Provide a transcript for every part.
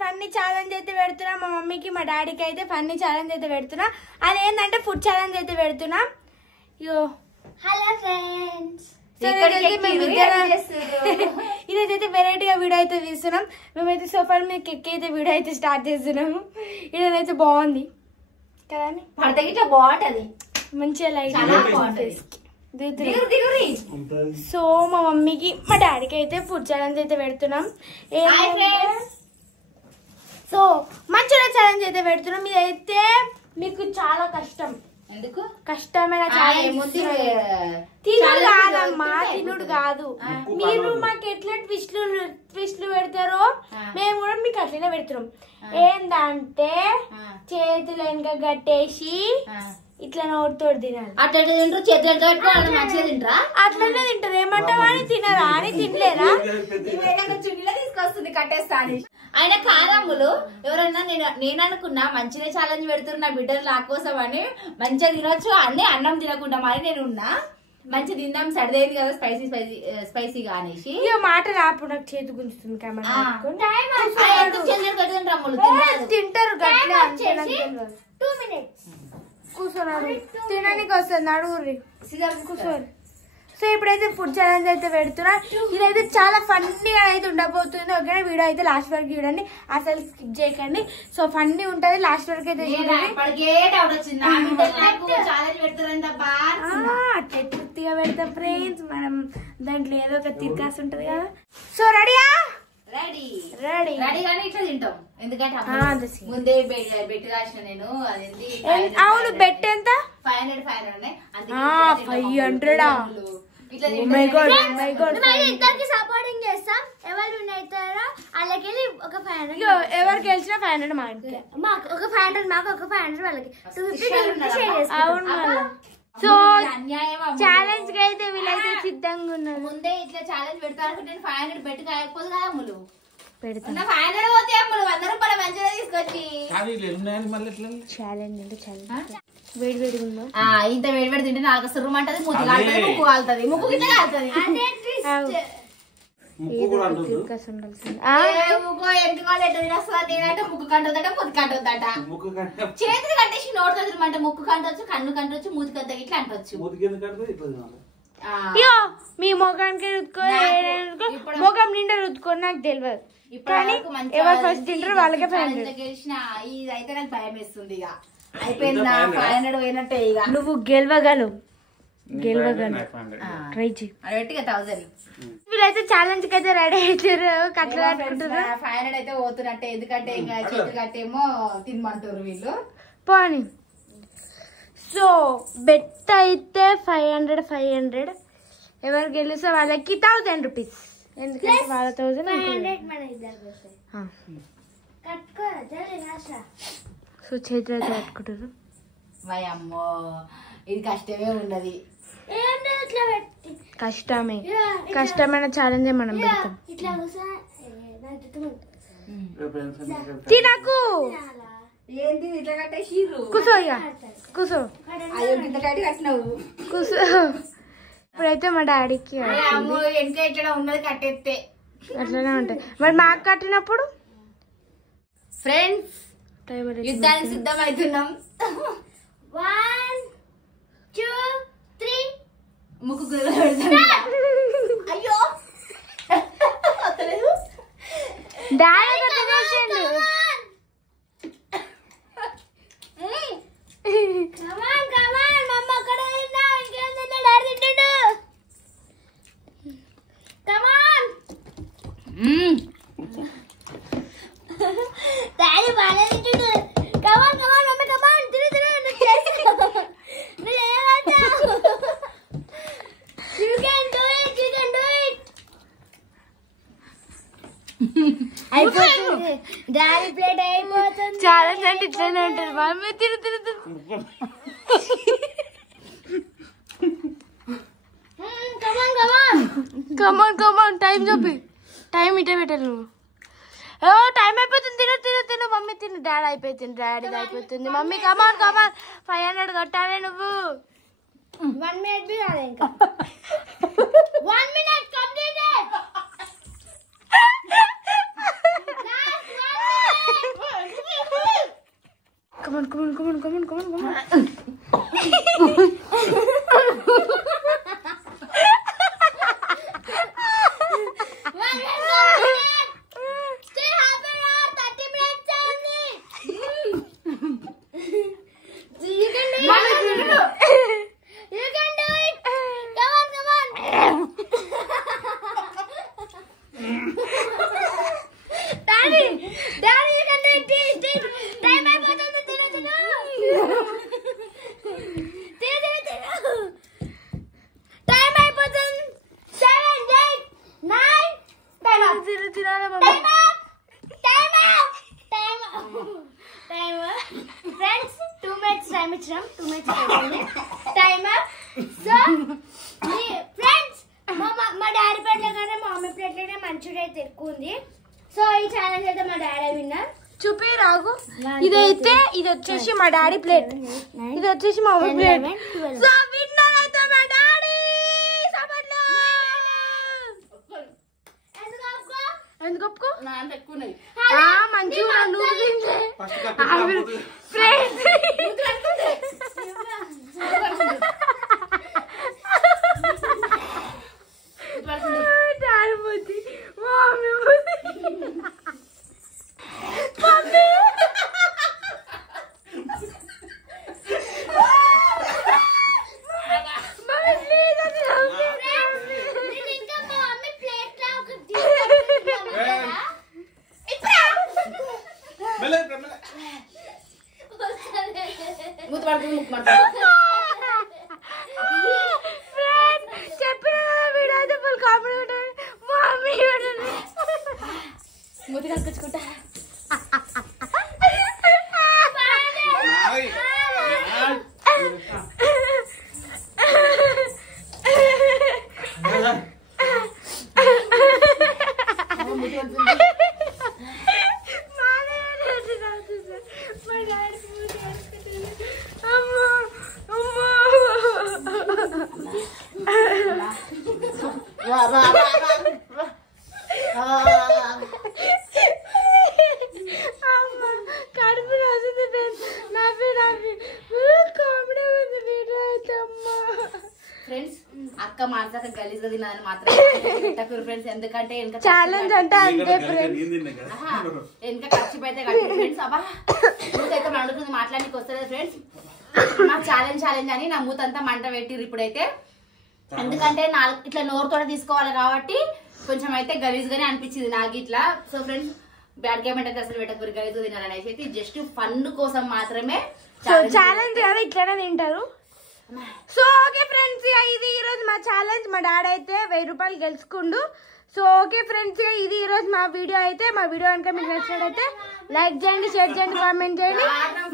Funny challenge అయితే పెడుతున్నా మా మమ్మీకి మా డాడీకి అయితే ఫన్నీ ఛాలెంజ్ అయితే పెడుతున్నా అదేంటంటే ఫుడ్ ఛాలెంజ్ అయితే పెడుతున్నా హలో ఫ్రెండ్స్ ఈరోజైతే వెరైటీగా వీడియో అయితే తీస్తున్నాం మేమైతే సోఫాల మీద కేక్ అయితే వీడియో అయితే స్టార్ట్ చేస్తున్నాము ఇదైతే బాగుంది కదా పడతగిట్లా బాగుంటది మంచిగా లైట్ సో మా మమ్మీకి మా డాడీకి అయితే ఫుడ్ ఛాలెంజ్ అయితే పెడుతున్నాం సో మంచిగా ఛాలెంజ్ అయితే పెడుతున్నాం ఇదైతే మీకు చాలా కష్టం ఎందుకు కష్టమైన తినుడు కాదమ్మా తినుడు కాదు మీరు మాకు ఎట్లా ట్విస్ట్లు పెడతారో మేము కూడా మీకు అట్లనే పెడుతున్నాం ఏంటంటే చేతులు వెనక గట్టేసి ఇట్లా నోటితోటి తినాలి అట్లా తింటారు చేతులతో మంచిగా తింటారా అట్లనే తింటారు ఏమంటావా అని తినరా అని తినలేరా చున్నీలో తీసుకొస్తుంది కట్టేస్తా అని ఆయన కాదమ్ములు ఎవరన్నా నేను అనుకున్నా మంచిగా ఛాలెంజ్ పెడుతున్నారు నా బిడ్డలు నా కోసం అని మంచిగా తినొచ్చు అన్నీ అన్నం తినకుండా మరి నేను ఉన్నా మంచి తిందాం సరిదేది కదా స్పైసీగా అనేసి మాట రాపు నాకు చేతి గుంజుతుంది తింటారు 2 minutes కూర్చోనాడు తినడానికి వస్తుంది నడుగురి కూర్చోరు సో ఇప్పుడైతే ఫుడ్ ఛాలెంజ్ అయితే పెడుతున్నా ఇదైతే చాలా ఫన్నీగా అయితే ఉండబోతుంది ఓకే వీడియో అయితే లాస్ట్ వరకు చూడండి అసలు స్కిప్ చేయకండి సో ఫన్నీ ఉంటది లాస్ట్ వరకు అయితే తృప్తిగా పెడతాం ఫ్రెండ్స్ మనం దాంట్లో ఏదో ఒక తిరకాసి ఉంటది కదా సో రెడీయా రెడీ కానీ ఇట్లా తింటాం ఎందుకంటే ముందే బెట్ కాసిన నేను అదేంటి అవును బెట్ ఎంత 500 ఇద్దరికి సపోర్టింగ్ చేస్తాం ఎవరు అవుతారో వాళ్ళకి ఒక 500 ఎవరికి గెలిచినా 500 మాకు ఒక 500 మాకు ఒక 500 వాళ్ళకి 250 అవును సో ఛాలెంజ్ కి అయితే వీళ్ళైతే సిద్ధంగా ఉన్నారు ముందే ఇట్లా ఛాలెంజ్ పెడతారు నేను 500 బెట్ కాయకపోదు కదా అమ్ములు పెడతాను 500 పోతే అమ్ములు 100 రూపాయలు మంచిగా తీసుకొచ్చి ఛాలెంజ్ అంటే ఛాలెంజ్ వేడి ఉందా ఇంత వేడి తింటే నాకు సుర్రం అంటది ముక్కు కాలుతుంది ముక్కు కాలుతుంది ముక్కు కింద కాలుతుంది నేనంటే ముక్కు కంటుందట ముక్కు కంటుందట చేతులు కట్టేసి నోట్ చదువుమంటే ముక్కు కంటొచ్చు కన్ను కంటొచ్చు మూతి కంట ఇట్లా అంటొచ్చు మీ మొఖానికి మొఖం నిండా రుద్దుకొని నాకు తెలియదు కానీ ఎవరు ఫస్ట్ తింటారు వాళ్ళకే గెలిచిన ఇదైతే నాకు భయం వేస్తుంది ఇక అయిపోయిందా 500 పోయినట్టే ఇక నువ్వు గెలవగలవు ట్రై చేయి వీళ్ళైతే ఛాలెంజ్ కి అయితే రెడీ అవుతారు కట్ల 500 అయితే పోతున్నట్టే ఎందుకంటే ఇంకా చేతులు కట్టేమో తినమంటారు వీళ్ళు పోనీ సో బెట్ అయితే 500 ఎవరు గెలిస్తే వాళ్ళకి 1000 రూపీస్ ఎందుకంటే వాళ్ళ 1000 సో చేతులు అయితే కట్టుకుంటారు అమ్మో ఇది కష్టమే ఉన్నది కష్టమైన ఛాలెంజ్ మనం పెడతాం తినకు ఏంటి ఇట్లా కట్టేసిర్రు కూర్చో ఇక కూర్చో కట్టినావు కూర్చో ఇప్పుడైతే మా డాడీకి వెనక ఇట్లా ఉన్నది కట్టేస్తే అట్లనే ఉంటాయి మరి మాకు కట్టినప్పుడు ఫ్రెండ్స్ యుద్ధానికి సిద్ధం అవుతున్నాం 1 2 3 ముక్కు అయ్యో డాడీ ప్లేట్ అయిపోతుంది ఛాలెంజ్ అంటే ఇట్లనే ఉంటుంది మమ్మీ తిరు కమాన్ టైం చూపి టైం ఇటే పెట్టాలి నువ్వు టైం అయిపోతుంది. తిను తిను తిను మమ్మీ తిను. డాడీ అయిపోతుంది. డాడీది అయిపోతుంది. మమ్మీ కమాన్ కమాన్ 500 కట్టాలి నువ్వు. 1 minute भी రాలే ఇంకా. 1 minute completed. Come on, come on, come on, come on, come on, come on. మా డాడీ ప్లేట్ల కన్నా మా మమ్మీ ప్లేట్లనే మంచిగా అయితే ఎక్కువ ఉంది. సో ఈ ఛాలెంజ్ అయితే మా డాడీ విన్నర్. చూపి రాగు. ఇదైతే ఇది వచ్చేసి మా డాడీ ప్లేట్, ఇది వచ్చేసి మా మమ్మీ ప్లేట్. సో విన్నర్ అయితే మా డాడీ. ఎందుకు ఒప్పుకో? మంచిగా చెప్పిన వీడియో అయితే ఫుల్ కామెడీ ఉంటుంది. మా మమ్మీ ముద్దు కలుపుకుంటా. కడుపు రాసింది ఫ్రెండ్స్. అక్క మాట్లాక గలీజ్గా తినాలని మాత్రం పెట్టకూరు ఫ్రెండ్స్. ఎందుకంటే ఛాలెంజ్ అంటే అంతే ఫ్రెండ్స్. వెనక ఖర్చు అయితే కట్టి ఫ్రెండ్స్. అబ్బా మూతైతే మండుతుంది, మాట్లాడానికి వస్తలేదు ఫ్రెండ్స్. మాకు ఛాలెంజ్ అని నా మూతంతా మంట పెట్టిరు ఇప్పుడైతే. ఎందుకంటే ఇట్లా నోరుతో తీసుకోవాలి కాబట్టి కొంచెం అయితే గలీజ్గానే అనిపించింది నాకు ఇట్లా. సో ఫ్రెండ్స్ బ్యాడ్ కామెంట్ అయితే అసలు పెట్టకూరు గలీజ్గా తినాలని అయితే జస్ట్ ఫన్ కోసం మాత్రమే ఛాలెంజ్ కదా, ఇట్లానే తింటారు. సో ఓకే ఫ్రెండ్స్, ఇది ఈరోజు మా ఛాలెంజ్. మా డాడీ అయితే 1000 రూపాయలు గెలుచుకుండు. సో ఓకే ఫ్రెండ్స్, ఇది ఈరోజు మా వీడియో అయితే. మా వీడియో కనుక మీకు నచ్చినట్లయితే లైక్ చేయండి, షేర్ చేయండి, కామెంట్ చేయండి.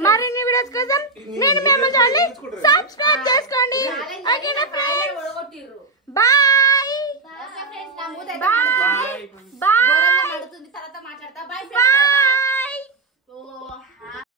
మరిన్ని వీడియోస్ కోసం నేను మేము ఛానల్ సబ్స్క్రైబ్ చేసుకోండి. Bye bye.